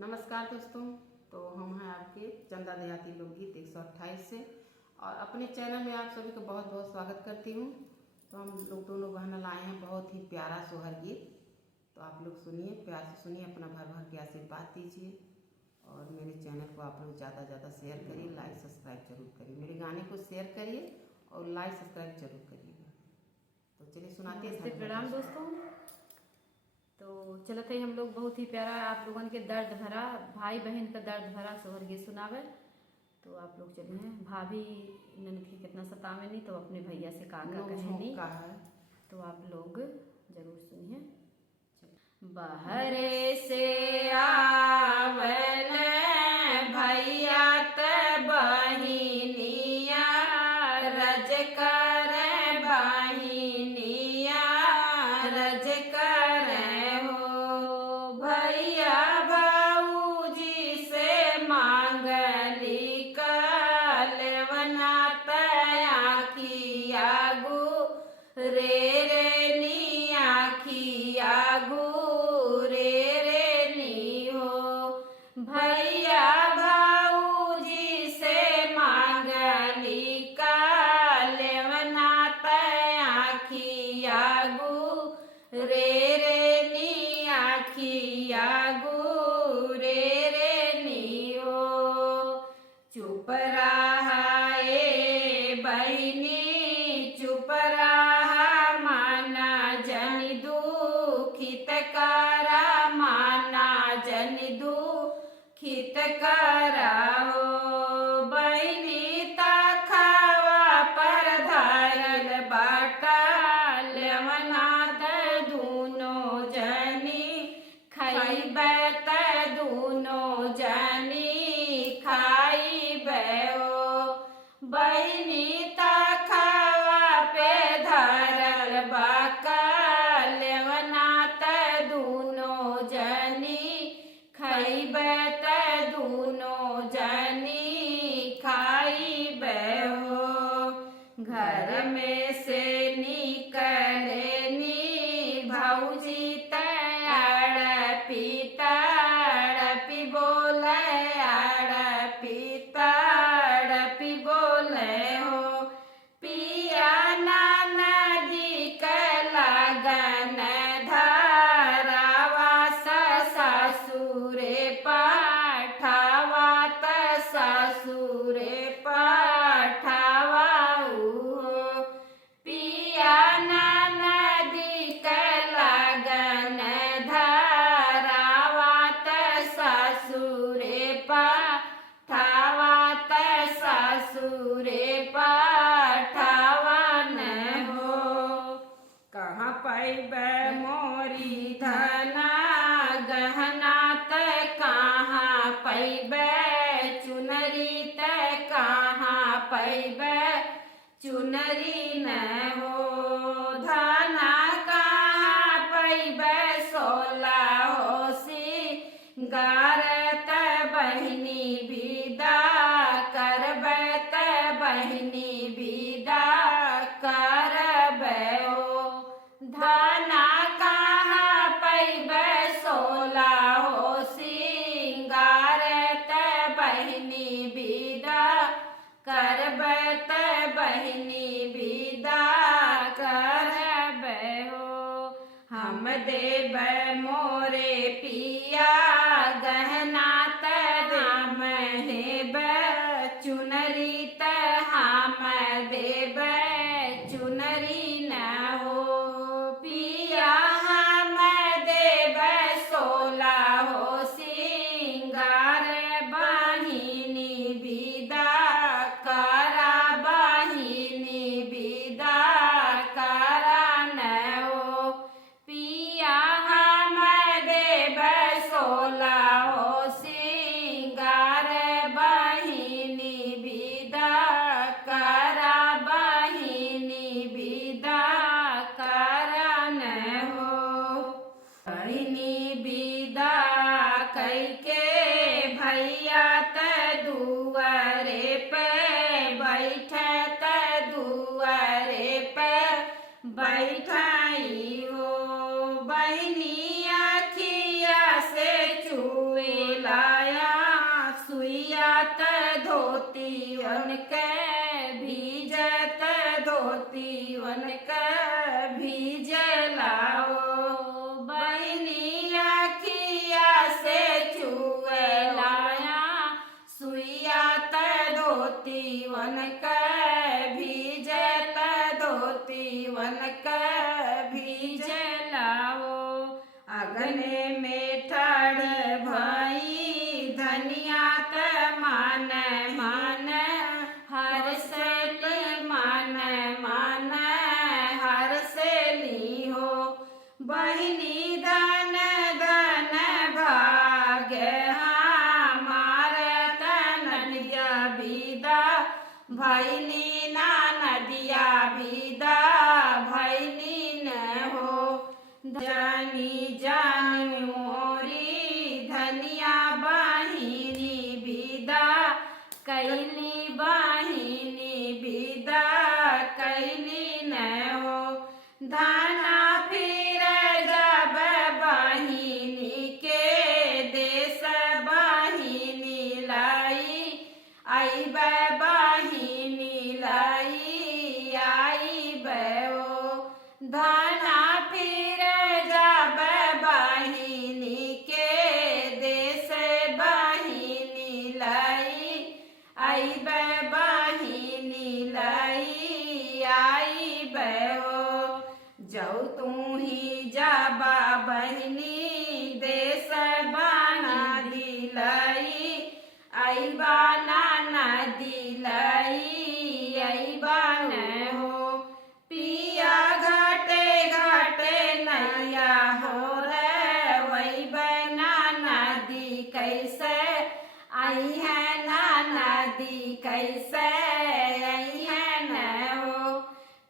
नमस्कार दोस्तों। तो हम हैं आपके चंदा देहाती लोकगीत 128 से और अपने चैनल में आप सभी का बहुत बहुत स्वागत करती हूँ। तो हम लोग दोनों बहन लाए हैं बहुत ही प्यारा सोहर गीत। तो आप लोग सुनिए, प्यार से सुनिए, अपना भर भर के आशीर्वाद दीजिए और मेरे चैनल को आप लोग ज़्यादा ज़्यादा शेयर करिए, लाइक सब्सक्राइब जरूर करिए। मेरे गाने को शेयर करिए और लाइक सब्सक्राइब जरूर करिएगा। तो चलिए सुनाते हैं। प्रणाम दोस्तों। तो चलते ही हम लोग बहुत ही प्यारा आप लोगों के दर्द भरा भाई बहन का दर्द भरा सोहर गीत सुनावे। तो आप लोग चलिए, भाभी ननकी कितना सतावे नहीं तो अपने भैया से काका कहनी है। तो आप लोग जरूर सुनिए। बहरे से आवल भैया त बहिनिया रज कर बहिनिया रज कर हो भैया भाऊजी से मांगली कलवना तया किया गु रे रे निया किया गु भैया भाऊजी से मांगली कलवना तया खिया गु रे रे निया खिया गु रे रे नियो। चुप रहा ए बहिनी चुप रहा माना जन दुखित करा माना जन दुखित कराओ बहिनी तखावा पर धरल बाटल वनाद दूनो जनी खैबे त दूनो जनी खाइबे ओ बहिनी तखावा पे धरल बाकल वनात दूनो जनी खैबे त दूनो जनी खाइबे हो। घर में से निकले नी भाऊजी तड़पी तड़पी बोले तड़पी बोले हो पिया नदी के लगन धरावा ससुरे पाठावा त ससुरे पाठावा पिया नदी के लगन धरावा त ससुरे पाठावा त ससुरे पाठावा न हो। कहाँ पैबे मोरी धना गहना त कहाँ पैबे चुनरी त कहाँ पैबे चुनरी न हो। धना कहाँ पैबे सोला हो सिंगार त बहिनी विदा करबे त बहिनी विदा करबे ओ धना कहाँ पैबे सोला हो सिंगार त बहिनी विदा करबे त बहिनी विदा करबे हो। हम देबे मोरे पिया गहना त हम हेबे चुनरी त हम देबे चुनरी न हो पिया हम देबे सोला हो सिंगार बहिनी विदा करा बहिनी विदा करा न हो पिया हम देबे सोला हो सिंगार बहिनी विदा करा बहिनी विदा करा न हो। बहिनी विदा कैके भैया त दुआरे पे बैठे त दुआरे पे बैठाई हो बहिनी अखिया से चुएला लागे हमार त नदिया बीदा भैली ना नदिया बीदा भैली न हो। जानी जान मोरी धनिया बहिनी बीदा कैली बहिनी बीदा कैली न हो। धाना फिर जब बहिनी के देश बहिनी लाई आईब बहिनी लाई आईब ओ। धाना फिर जब बहिनी के देश बहिनी लाई आईब बहिनी लाई आईब ओ। जाऊ तू ही जाबा बहिनी देश बना दिलाई आईबा नाना दिलाई आईबा न हो। पिया घाटे घाटे नैया हो रे वही नाना दी कैसे आई है नाना दी कैसे आई है न हो।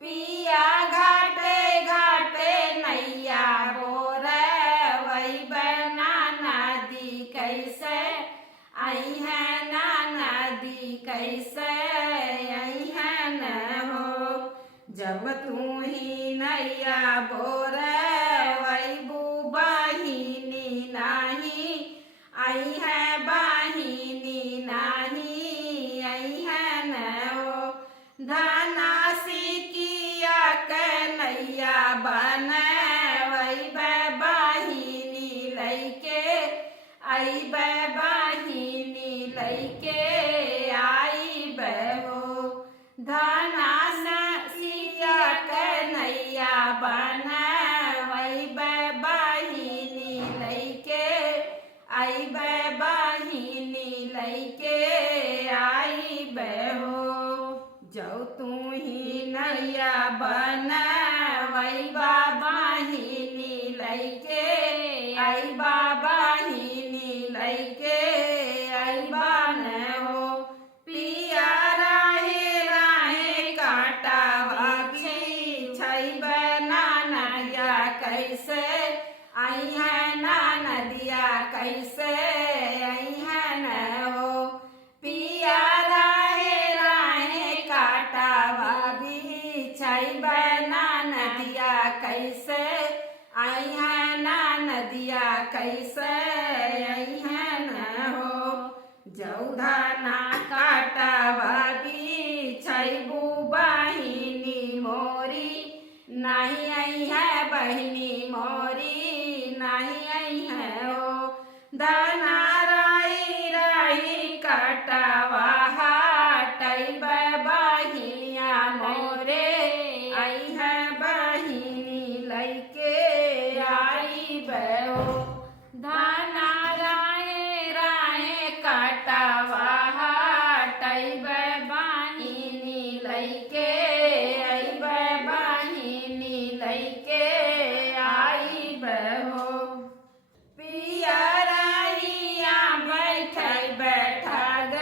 पिया घाटे घाटे नैया हो रे वही नाना दी कैसे आई है नाना दी कैसे आई है न हो। जब तू ही नैया बोर वही बहिनी नाही आई है बहिनी नाही आई है न हो। धाना सिकिया के नैया बन वही बहिनी लैके आईब बहिनी लैके आईब हो। धाना सिकिया के नैया बन वही बहिनी लैके आईब बहिनी लैके आईब हो। जाऊ तू ही नैया बन वही बहिनी लैके आईबा बहिनी लैके आईबा न हो। पिया राहे राहे काटा भागी छैब नानदिया कैसे आई है नानदिया कैसे आई है न हो। पिया राहे राहे काटा भागी छैब नानदिया कैसे आई है नानदिया कैसे आई है न हो। जौधाना काटा भागी छैबू बहिनी मोरी नहीं आई है बहिनी मोरी नहीं आई है हो। दाना राई राई काटावा हाटैब बहिनिया मोरे आई है बहिनी लैके आईब हो। दाना राय राय काटावा हाटैब बहिनी लैके आईब बहिनी लैके आईब हो। पिया राइया बैठै बैठग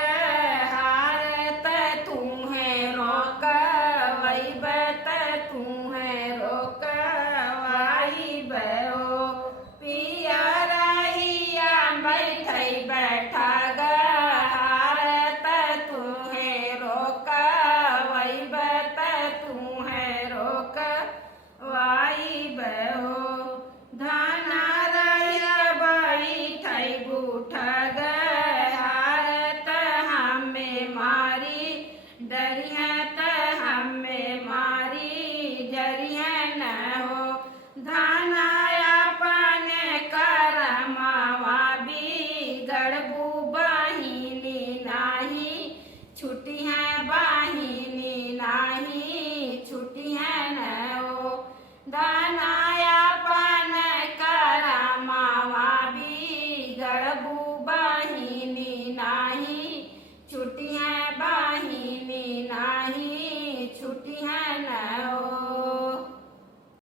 हारत तुम्हें रोकवैब तुम्हें रोकवाइब हो। पिया राइया बैठै बैठग हारत तुम्हें रोकवैब तुम्हें रोकवाइब हो। धाना राइया बैठै बूठग हारत हमें मारी डरियत हमें मारी डरिय न हो। धाना अपन करमावा बिगड़बू बहिनी नाही छुट्टी है बहिनी नाही छुट्टी है न हो। धाना अपन करमावा बिगड़बू बहिनी नाही छुट्टी है